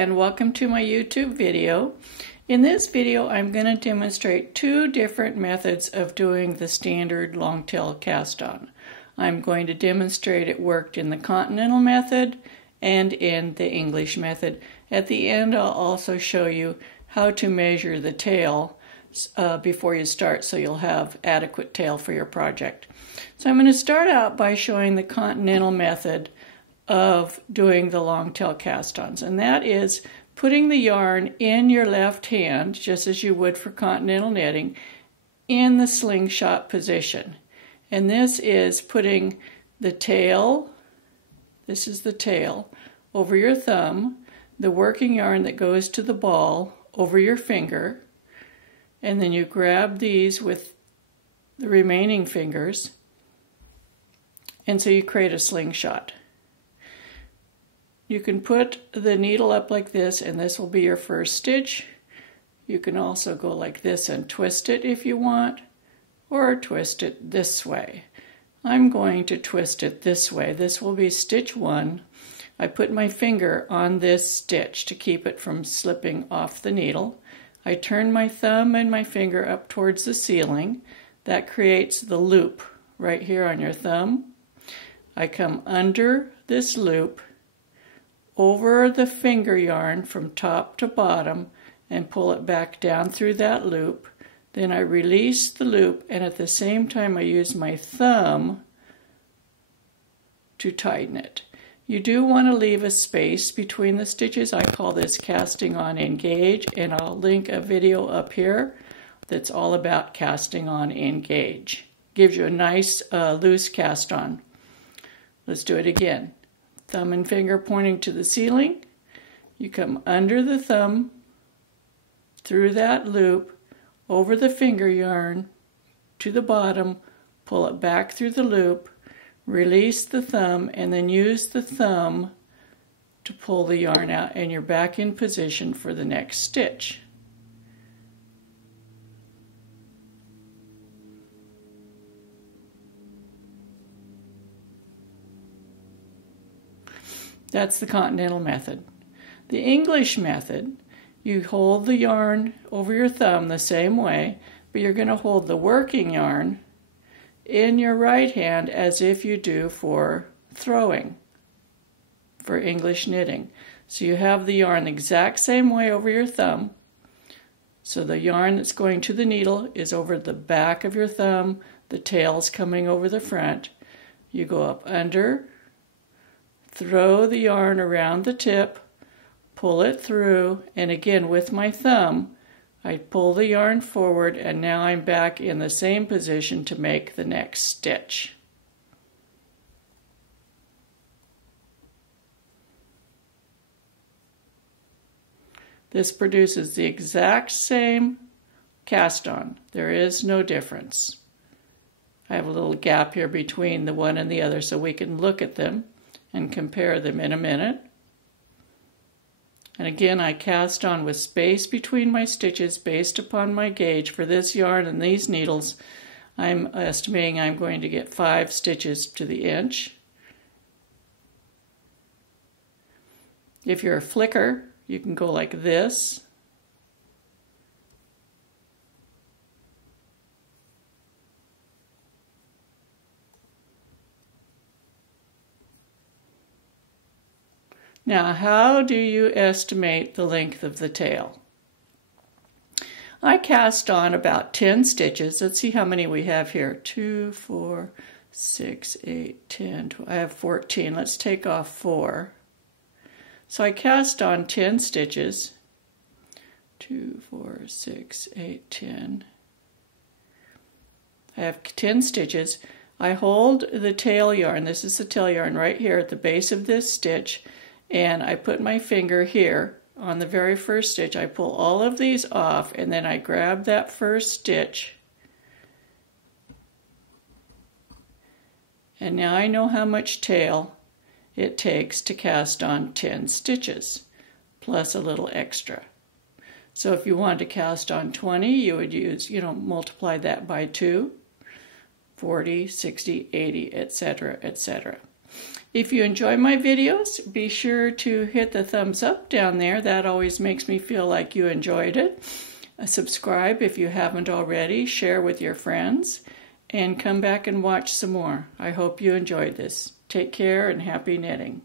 and welcome to my YouTube video. In this video I'm going to demonstrate two different methods of doing the standard long-tail cast-on. I'm going to demonstrate it worked in the Continental method and in the English method. At the end I'll also show you how to measure the tail before you start so you'll have adequate tail for your project. So I'm going to start out by showing the Continental method of doing the long tail cast-ons, and that is putting the yarn in your left hand, just as you would for continental knitting, in the slingshot position. And this is putting the tail, this is the tail, over your thumb, the working yarn that goes to the ball over your finger, and then you grab these with the remaining fingers, and so you create a slingshot. You can put the needle up like this, and this will be your first stitch. You can also go like this and twist it if you want, or twist it this way. I'm going to twist it this way. This will be stitch 1. I put my finger on this stitch to keep it from slipping off the needle. I turn my thumb and my finger up towards the ceiling. That creates the loop right here on your thumb. I come under this loop, over the finger yarn from top to bottom, and pull it back down through that loop. Then I release the loop, and at the same time I use my thumb to tighten it. You do want to leave a space between the stitches. I call this casting on engage, and I'll link a video up here that's all about casting on engage. Gives you a nice loose cast on. Let's do it again. Thumb and finger pointing to the ceiling. You come under the thumb, through that loop, over the finger yarn, to the bottom, pull it back through the loop, release the thumb, and then use the thumb to pull the yarn out, and you're back in position for the next stitch. That's the Continental method. The English method, you hold the yarn over your thumb the same way, but you're going to hold the working yarn in your right hand as if you do for throwing, for English knitting. So you have the yarn the exact same way over your thumb. So the yarn that's going to the needle is over the back of your thumb, the tail's coming over the front. You go up under, throw the yarn around the tip, pull it through, and again with my thumb, I pull the yarn forward, and now I'm back in the same position to make the next stitch. This produces the exact same cast on. There is no difference. I have a little gap here between the one and the other so we can look at them and compare them in a minute. And again, I cast on with space between my stitches based upon my gauge. For this yarn and these needles, I'm estimating I'm going to get 5 stitches to the inch. If you're a flicker, you can go like this. Now, how do you estimate the length of the tail? I cast on about 10 stitches. Let's see how many we have here. 2, 4, 6, 8, 10, 12. I have 14. Let's take off 4. So I cast on 10 stitches. 2, 4, 6, 8, 10. I have 10 stitches. I hold the tail yarn. This is the tail yarn right here at the base of this stitch. And I put my finger here on the very first stitch. I pull all of these off, and then I grab that first stitch. And now I know how much tail it takes to cast on 10 stitches, plus a little extra. So if you wanted to cast on 20, you would use, multiply that by 2, 40, 60, 80, etc., etc. If you enjoy my videos, be sure to hit the thumbs up down there. That always makes me feel like you enjoyed it. Subscribe if you haven't already. Share with your friends. And come back and watch some more. I hope you enjoyed this. Take care and happy knitting.